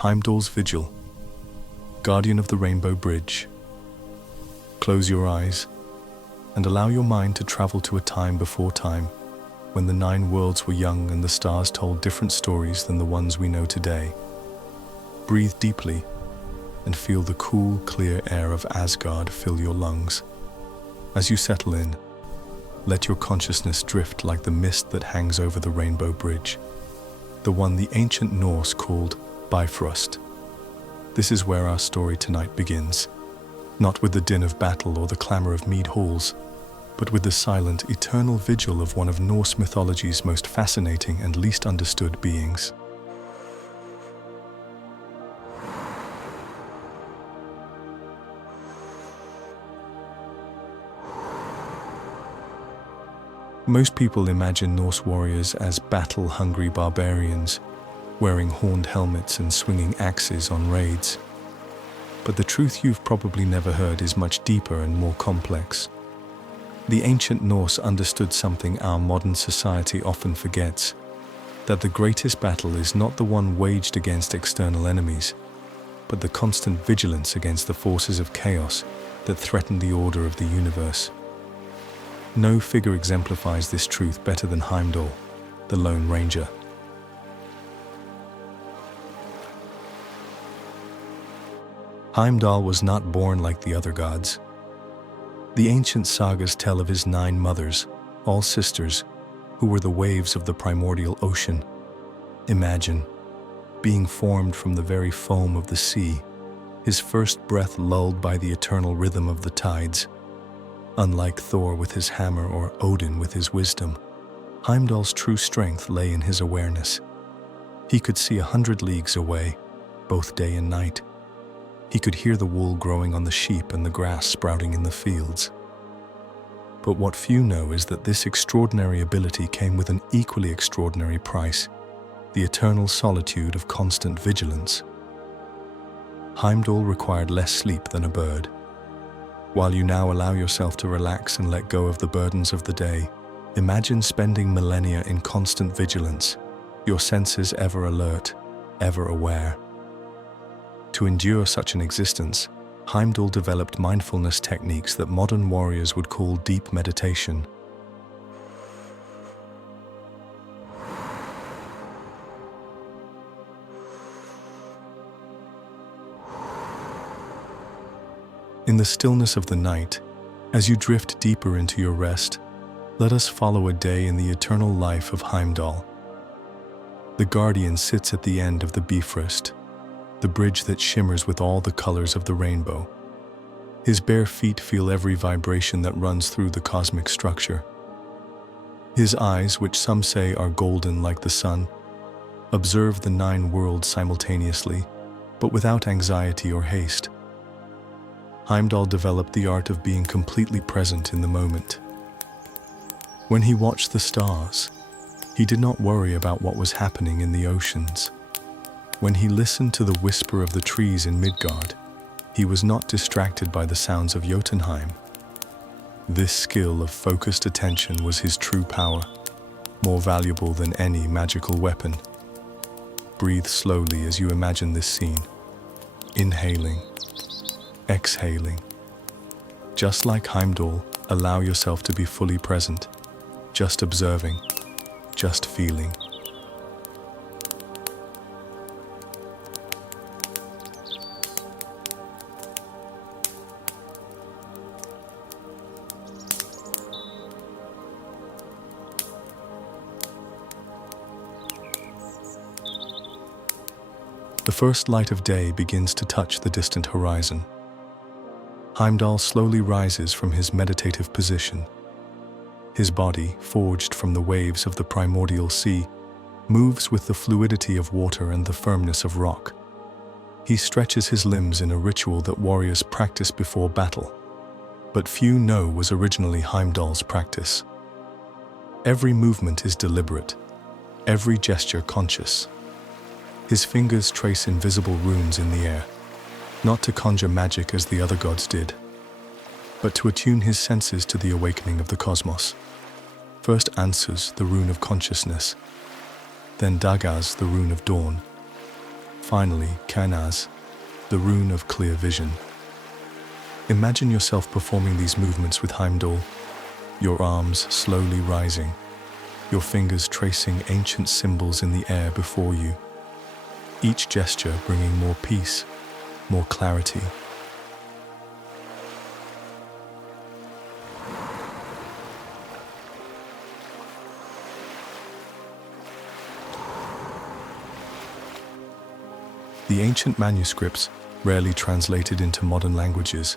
Heimdall's Vigil, guardian of the Rainbow Bridge. Close your eyes and allow your mind to travel to a time before time, when the 9 worlds were young and the stars told different stories than the ones we know today. Breathe deeply and feel the cool, clear air of Asgard fill your lungs. As you settle in, let your consciousness drift like the mist that hangs over the Rainbow Bridge, the one the ancient Norse called Bifrost. This is where our story tonight begins, not with the din of battle or the clamor of mead halls, but with the silent, eternal vigil of one of Norse mythology's most fascinating and least understood beings. Most people imagine Norse warriors as battle-hungry barbarians, wearing horned helmets and swinging axes on raids. But the truth you've probably never heard is much deeper and more complex. The ancient Norse understood something our modern society often forgets, that the greatest battle is not the one waged against external enemies, but the constant vigilance against the forces of chaos that threaten the order of the universe. No figure exemplifies this truth better than Heimdall, the Lone Ranger. Heimdall was not born like the other gods. The ancient sagas tell of his 9 mothers, all sisters, who were the waves of the primordial ocean. Imagine being formed from the very foam of the sea, his first breath lulled by the eternal rhythm of the tides. Unlike Thor with his hammer or Odin with his wisdom, Heimdall's true strength lay in his awareness. He could see 100 leagues away, both day and night. He could hear the wool growing on the sheep and the grass sprouting in the fields. But what few know is that this extraordinary ability came with an equally extraordinary price, the eternal solitude of constant vigilance. Heimdall required less sleep than a bird. While you now allow yourself to relax and let go of the burdens of the day, imagine spending millennia in constant vigilance, your senses ever alert, ever aware. To endure such an existence, Heimdall developed mindfulness techniques that modern warriors would call deep meditation. In the stillness of the night, as you drift deeper into your rest, let us follow a day in the eternal life of Heimdall. The guardian sits at the end of the Bifrost, the bridge that shimmers with all the colors of the rainbow. His bare feet feel every vibration that runs through the cosmic structure. His eyes, which some say are golden like the sun, observe the 9 worlds simultaneously, but without anxiety or haste. Heimdall developed the art of being completely present in the moment. When he watched the stars, he did not worry about what was happening in the oceans. When he listened to the whisper of the trees in Midgard, he was not distracted by the sounds of Jotunheim. This skill of focused attention was his true power, more valuable than any magical weapon. Breathe slowly as you imagine this scene, inhaling, exhaling. Just like Heimdall, allow yourself to be fully present, just observing, just feeling. The first light of day begins to touch the distant horizon. Heimdall slowly rises from his meditative position. His body, forged from the waves of the primordial sea, moves with the fluidity of water and the firmness of rock. He stretches his limbs in a ritual that warriors practice before battle, but few know was originally Heimdall's practice. Every movement is deliberate, every gesture conscious. His fingers trace invisible runes in the air, not to conjure magic as the other gods did, but to attune his senses to the awakening of the cosmos. First Ansuz, the rune of consciousness, then Dagaz, the rune of dawn. finally, Kanaz, the rune of clear vision. Imagine yourself performing these movements with Heimdall, your arms slowly rising, your fingers tracing ancient symbols in the air before you, each gesture bringing more peace, more clarity. The ancient manuscripts, rarely translated into modern languages,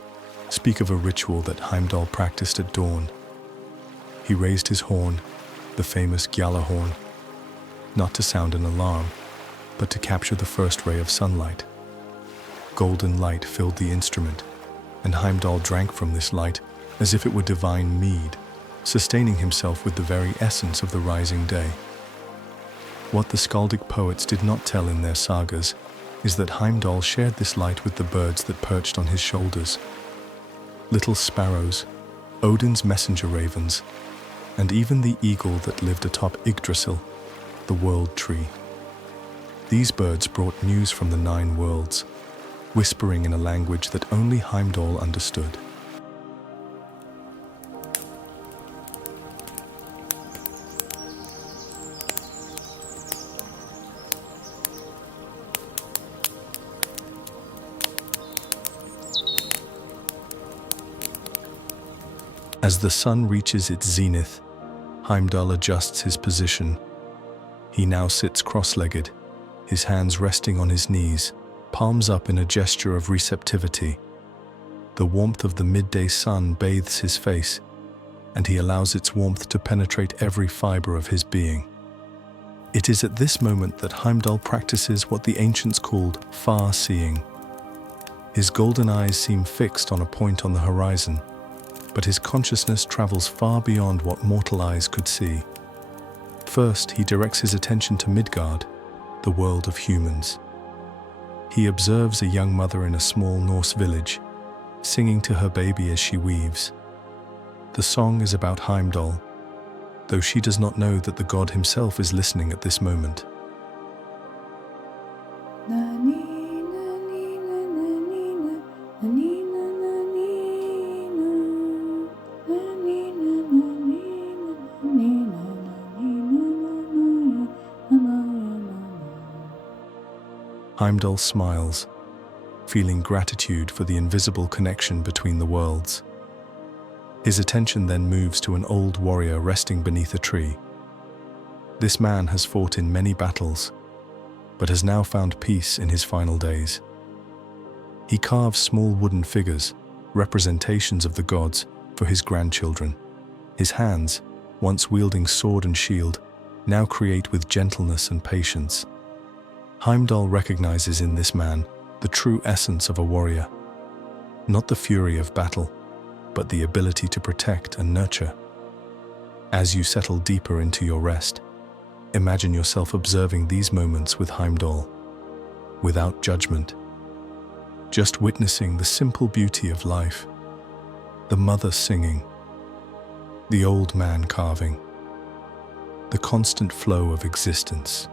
speak of a ritual that Heimdall practiced at dawn. He raised his horn, the famous Gjala horn, not to sound an alarm, but to capture the first ray of sunlight. Golden light filled the instrument, and Heimdall drank from this light as if it were divine mead, sustaining himself with the very essence of the rising day. What the skaldic poets did not tell in their sagas is that Heimdall shared this light with the birds that perched on his shoulders. Little sparrows, Odin's messenger ravens, and even the eagle that lived atop Yggdrasil, the world tree. These birds brought news from the 9 worlds, whispering in a language that only Heimdall understood. As the sun reaches its zenith, Heimdall adjusts his position. He now sits cross-legged, his hands resting on his knees, palms up in a gesture of receptivity. The warmth of the midday sun bathes his face, and he allows its warmth to penetrate every fiber of his being. It is at this moment that Heimdall practices what the ancients called far-seeing. His golden eyes seem fixed on a point on the horizon, but his consciousness travels far beyond what mortal eyes could see. First, he directs his attention to Midgard, the world of humans. He observes a young mother in a small Norse village, singing to her baby as she weaves. The song is about Heimdall, though she does not know that the god himself is listening at this moment. Heimdall smiles, feeling gratitude for the invisible connection between the worlds. His attention then moves to an old warrior resting beneath a tree. This man has fought in many battles, but has now found peace in his final days. He carves small wooden figures, representations of the gods, for his grandchildren. His hands, once wielding sword and shield, now create with gentleness and patience. Heimdall recognizes in this man the true essence of a warrior, not the fury of battle, but the ability to protect and nurture. As you settle deeper into your rest, imagine yourself observing these moments with Heimdall, without judgment, just witnessing the simple beauty of life, the mother singing, the old man carving, the constant flow of existence.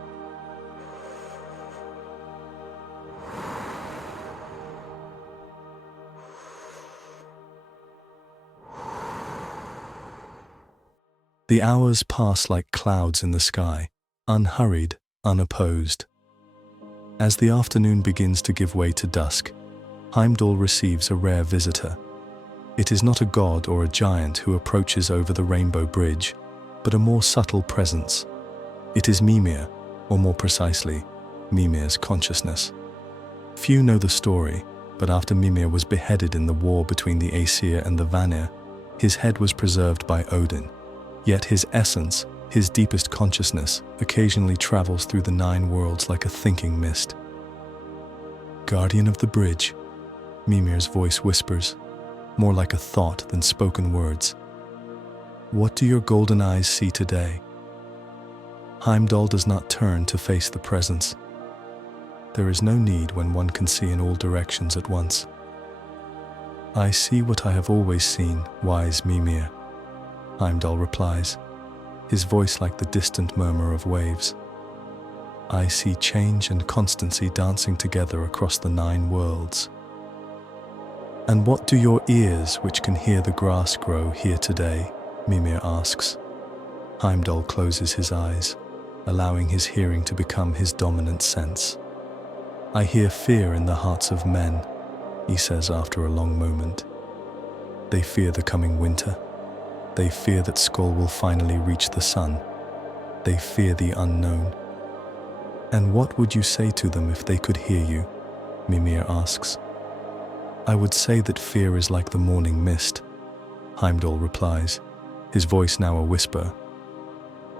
The hours pass like clouds in the sky, unhurried, unopposed. As the afternoon begins to give way to dusk, Heimdall receives a rare visitor. It is not a god or a giant who approaches over the rainbow bridge, but a more subtle presence. It is Mimir, or more precisely, Mimir's consciousness. Few know the story, but after Mimir was beheaded in the war between the Aesir and the Vanir, his head was preserved by Odin. Yet his essence, his deepest consciousness, occasionally travels through the 9 worlds like a thinking mist. Guardian of the bridge, Mimir's voice whispers, more like a thought than spoken words. What do your golden eyes see today? Heimdall does not turn to face the presence. There is no need when one can see in all directions at once. I see what I have always seen, wise Mimir, Heimdall replies, his voice like the distant murmur of waves. I see change and constancy dancing together across the 9 worlds. And what do your ears, which can hear the grass grow, hear today? Mimir asks. Heimdall closes his eyes, allowing his hearing to become his dominant sense. I hear fear in the hearts of men, he says after a long moment. They fear the coming winter. They fear that Skoll will finally reach the sun. They fear the unknown. And what would you say to them if they could hear you? Mimir asks. I would say that fear is like the morning mist, Heimdall replies, his voice now a whisper.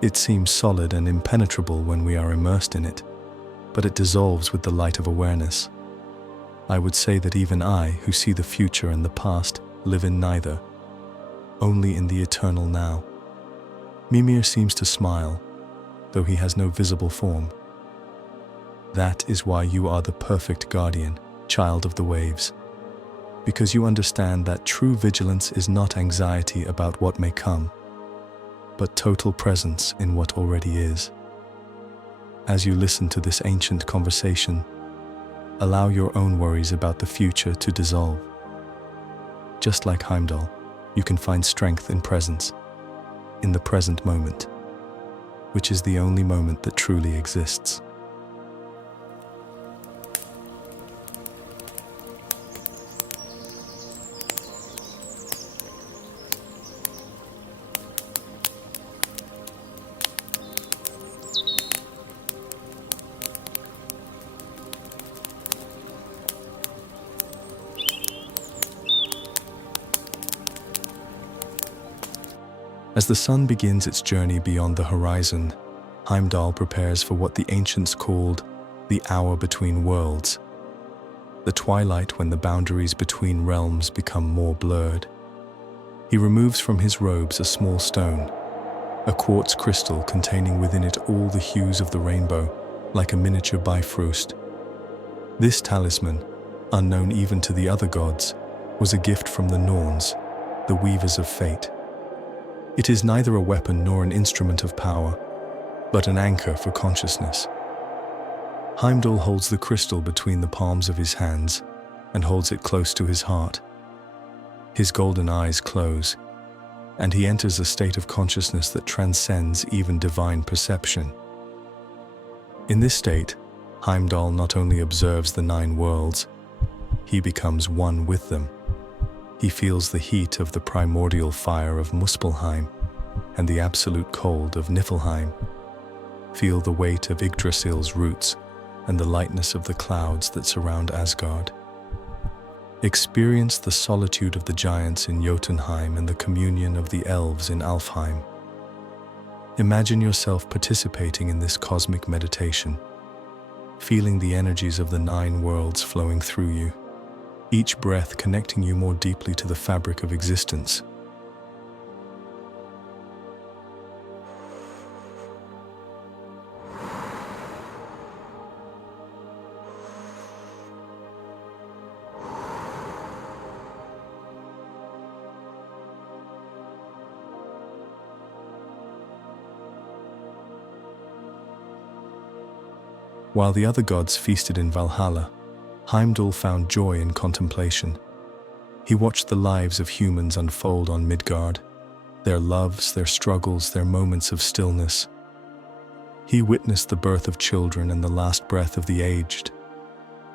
It seems solid and impenetrable when we are immersed in it, but it dissolves with the light of awareness. I would say that even I, who see the future and the past, live in neither, only in the eternal now. Mimir seems to smile, though he has no visible form. That is why you are the perfect guardian, child of the waves, because you understand that true vigilance is not anxiety about what may come, but total presence in what already is. As you listen to this ancient conversation, allow your own worries about the future to dissolve. Just like Heimdall, you can find strength in presence, in the present moment, which is the only moment that truly exists. As the sun begins its journey beyond the horizon, Heimdall prepares for what the ancients called the hour between worlds, the twilight when the boundaries between realms become more blurred. He removes from his robes a small stone, a quartz crystal containing within it all the hues of the rainbow, like a miniature Bifrost. This talisman, unknown even to the other gods, was a gift from the Norns, the weavers of fate. It is neither a weapon nor an instrument of power, but an anchor for consciousness. Heimdall holds the crystal between the palms of his hands and holds it close to his heart. His golden eyes close, and he enters a state of consciousness that transcends even divine perception. In this state, Heimdall not only observes the 9 worlds, he becomes one with them. He feels the heat of the primordial fire of Muspelheim and the absolute cold of Niflheim. Feel the weight of Yggdrasil's roots and the lightness of the clouds that surround Asgard. Experience the solitude of the giants in Jotunheim and the communion of the elves in Alfheim. Imagine yourself participating in this cosmic meditation, feeling the energies of the 9 worlds flowing through you, each breath connecting you more deeply to the fabric of existence. While the other gods feasted in Valhalla, Heimdall found joy in contemplation. He watched the lives of humans unfold on Midgard, their loves, their struggles, their moments of stillness. He witnessed the birth of children and the last breath of the aged.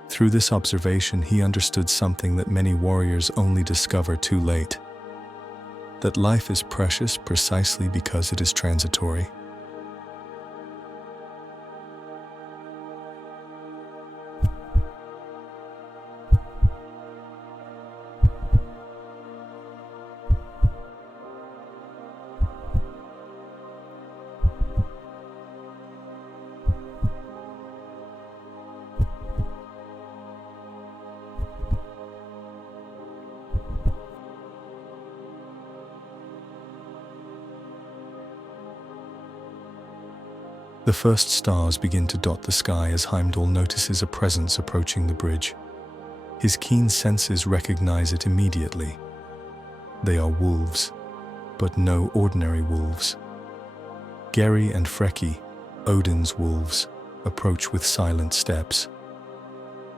Through this observation, he understood something that many warriors only discover too late: that life is precious precisely because it is transitory. The first stars begin to dot the sky as Heimdall notices a presence approaching the bridge. His keen senses recognize it immediately. They are wolves, but no ordinary wolves. Geri and Freki, Odin's wolves, approach with silent steps.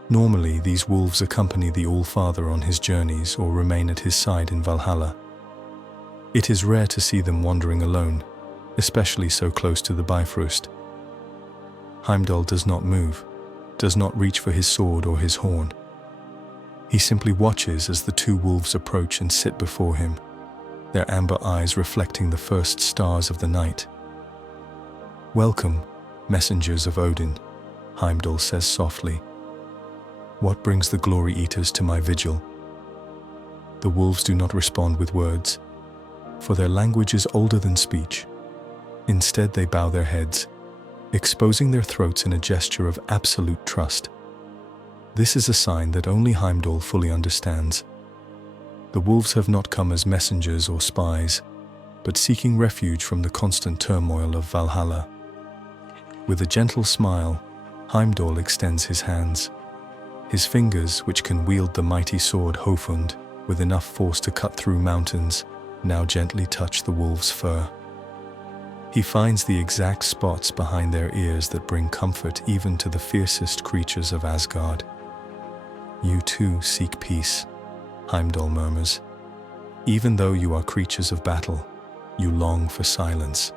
Normally, these wolves accompany the All-Father on his journeys or remain at his side in Valhalla. It is rare to see them wandering alone, especially so close to the Bifrost. Heimdall does not move, does not reach for his sword or his horn. He simply watches as the two wolves approach and sit before him, their amber eyes reflecting the first stars of the night. "Welcome, messengers of Odin," Heimdall says softly. "What brings the glory eaters to my vigil?" The wolves do not respond with words, for their language is older than speech. Instead, they bow their heads, exposing their throats in a gesture of absolute trust. This is a sign that only Heimdall fully understands. The wolves have not come as messengers or spies, but seeking refuge from the constant turmoil of Valhalla. With a gentle smile, Heimdall extends his hands. His fingers, which can wield the mighty sword Hofund with enough force to cut through mountains, now gently touch the wolves' fur. He finds the exact spots behind their ears that bring comfort even to the fiercest creatures of Asgard. "You too seek peace," Heimdall murmurs. "Even though you are creatures of battle, you long for silence."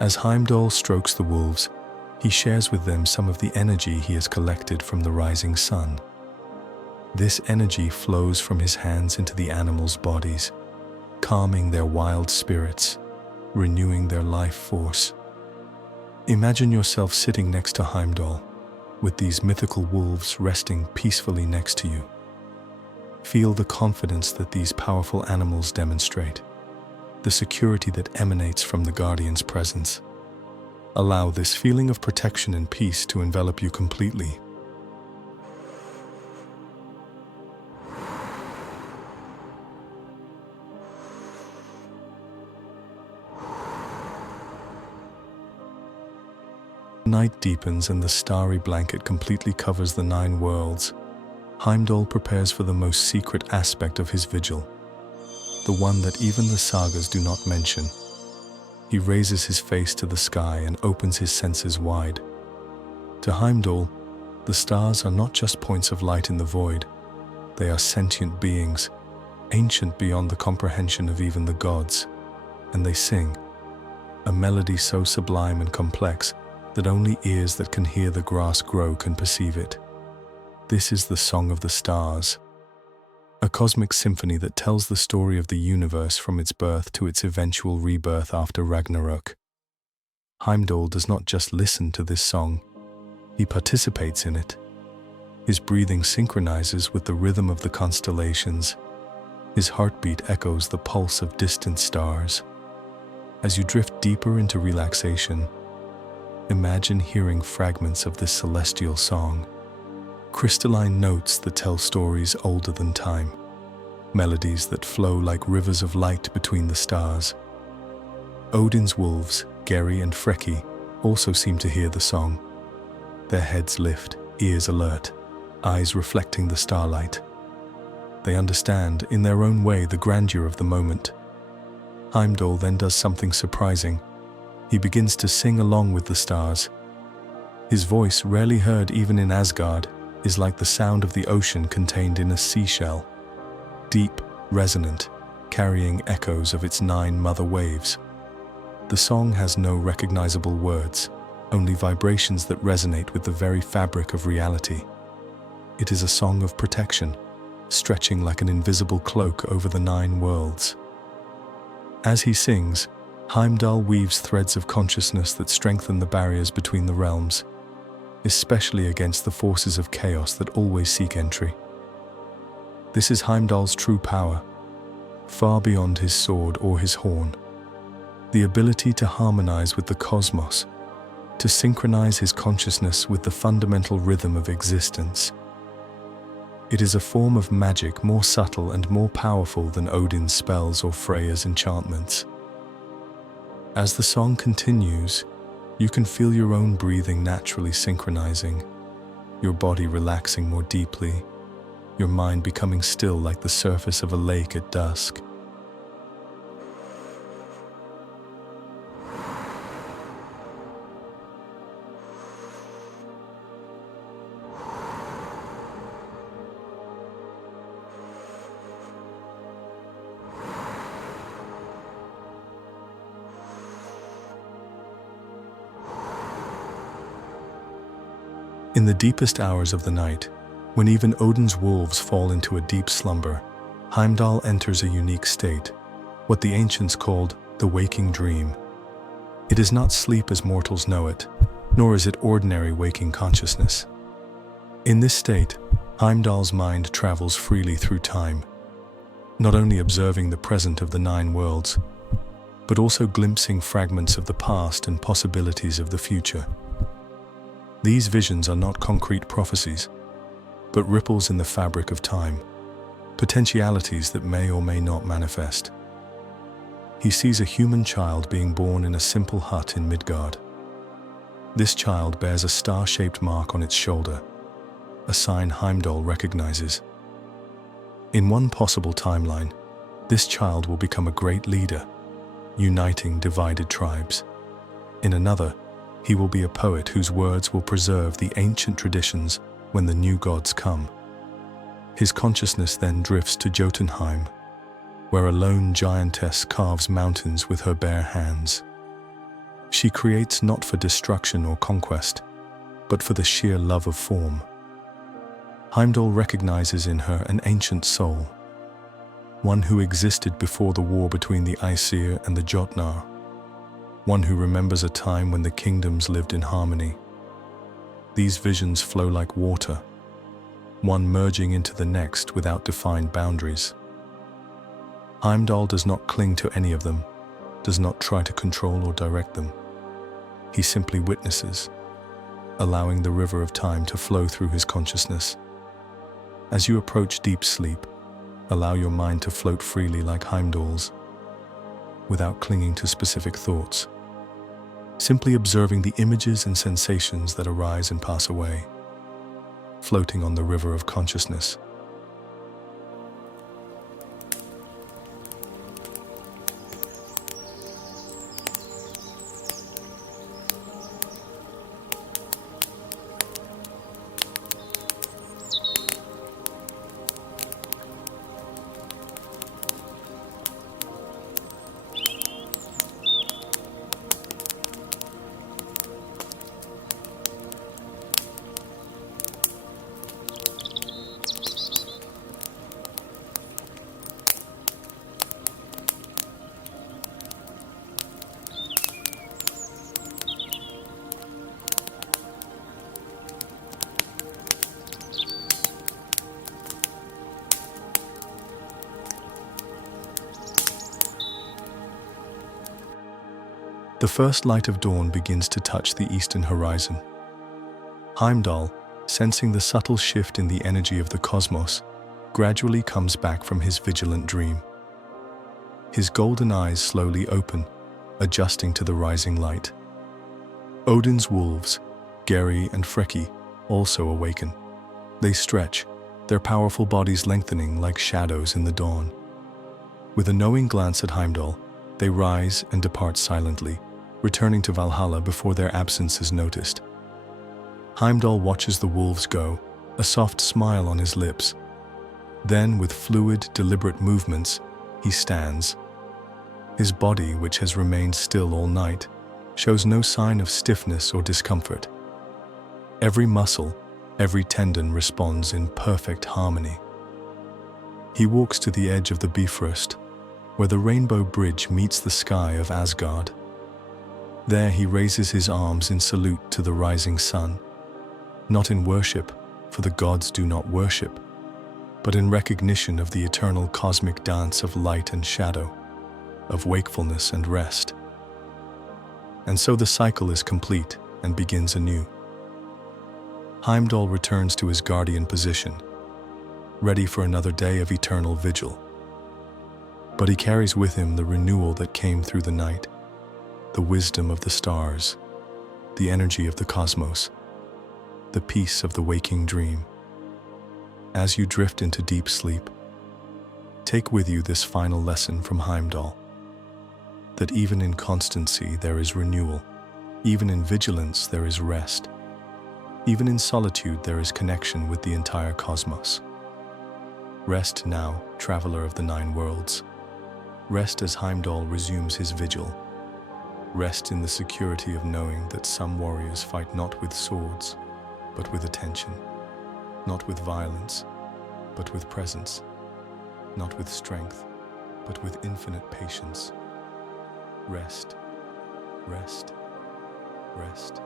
As Heimdall strokes the wolves, he shares with them some of the energy he has collected from the rising sun. This energy flows from his hands into the animals' bodies, calming their wild spirits, renewing their life force. Imagine yourself sitting next to Heimdall, with these mythical wolves resting peacefully next to you. Feel the confidence that these powerful animals demonstrate, the security that emanates from the guardian's presence. Allow this feeling of protection and peace to envelop you completely. Night deepens and the starry blanket completely covers the 9 worlds. Heimdall prepares for the most secret aspect of his vigil, the one that even the sagas do not mention. He raises his face to the sky and opens his senses wide. To Heimdall, the stars are not just points of light in the void. They are sentient beings, ancient beyond the comprehension of even the gods. And they sing, a melody so sublime and complex that only ears that can hear the grass grow can perceive it. This is the Song of the Stars, a cosmic symphony that tells the story of the universe from its birth to its eventual rebirth after Ragnarok. Heimdall does not just listen to this song, he participates in it. His breathing synchronizes with the rhythm of the constellations. His heartbeat echoes the pulse of distant stars. As you drift deeper into relaxation, imagine hearing fragments of this celestial song. Crystalline notes that tell stories older than time, melodies that flow like rivers of light between the stars. Odin's wolves, Geri and Freki, also seem to hear the song. Their heads lift, ears alert, eyes reflecting the starlight. They understand, in their own way, the grandeur of the moment. Heimdall then does something surprising. He begins to sing along with the stars. His voice, rarely heard even in Asgard, is like the sound of the ocean contained in a seashell, deep, resonant, carrying echoes of its 9 mother waves. The song has no recognizable words, only vibrations that resonate with the very fabric of reality. It is a song of protection, stretching like an invisible cloak over the 9 worlds. As he sings, Heimdall weaves threads of consciousness that strengthen the barriers between the realms, especially against the forces of chaos that always seek entry. This is Heimdall's true power, far beyond his sword or his horn. The ability to harmonize with the cosmos, to synchronize his consciousness with the fundamental rhythm of existence. It is a form of magic more subtle and more powerful than Odin's spells or Freya's enchantments. As the song continues, you can feel your own breathing naturally synchronizing, your body relaxing more deeply, your mind becoming still like the surface of a lake at dusk. In the deepest hours of the night, when even Odin's wolves fall into a deep slumber, Heimdall enters a unique state, what the ancients called the waking dream. It is not sleep as mortals know it, nor is it ordinary waking consciousness. In this state, Heimdall's mind travels freely through time, not only observing the present of the nine worlds, but also glimpsing fragments of the past and possibilities of the future. These visions are not concrete prophecies, but ripples in the fabric of time, potentialities that may or may not manifest. He sees a human child being born in a simple hut in Midgard. This child bears a star-shaped mark on its shoulder, a sign Heimdall recognizes. In one possible timeline, this child will become a great leader, uniting divided tribes. In another, he will be a poet whose words will preserve the ancient traditions when the new gods come. His consciousness then drifts to Jotunheim, where a lone giantess carves mountains with her bare hands. She creates not for destruction or conquest, but for the sheer love of form. Heimdall recognizes in her an ancient soul, one who existed before the war between the Aesir and the Jotnar, one who remembers a time when the kingdoms lived in harmony. These visions flow like water, one merging into the next without defined boundaries. Heimdall does not cling to any of them, does not try to control or direct them. He simply witnesses, allowing the river of time to flow through his consciousness. As you approach deep sleep, allow your mind to float freely like Heimdall's, without clinging to specific thoughts, simply observing the images and sensations that arise and pass away, floating on the river of consciousness. The first light of dawn begins to touch the eastern horizon. Heimdall, sensing the subtle shift in the energy of the cosmos, gradually comes back from his vigilant dream. His golden eyes slowly open, adjusting to the rising light. Odin's wolves, Geri and Freki, also awaken. They stretch, their powerful bodies lengthening like shadows in the dawn. With a knowing glance at Heimdall, they rise and depart silently, returning to Valhalla before their absence is noticed. Heimdall watches the wolves go, a soft smile on his lips. Then, with fluid, deliberate movements, he stands. His body, which has remained still all night, shows no sign of stiffness or discomfort. Every muscle, every tendon responds in perfect harmony. He walks to the edge of the Bifrost, where the rainbow bridge meets the sky of Asgard. There he raises his arms in salute to the rising sun, not in worship, for the gods do not worship, but in recognition of the eternal cosmic dance of light and shadow, of wakefulness and rest. And so the cycle is complete and begins anew. Heimdall returns to his guardian position, ready for another day of eternal vigil. But he carries with him the renewal that came through the night, the wisdom of the stars, the energy of the cosmos, the peace of the waking dream. As you drift into deep sleep, take with you this final lesson from Heimdall, that even in constancy there is renewal, even in vigilance there is rest, even in solitude there is connection with the entire cosmos. Rest now, traveler of the nine worlds. Rest as Heimdall resumes his vigil. Rest in the security of knowing that some warriors fight not with swords, but with attention, not with violence, but with presence, not with strength, but with infinite patience. Rest, rest, rest.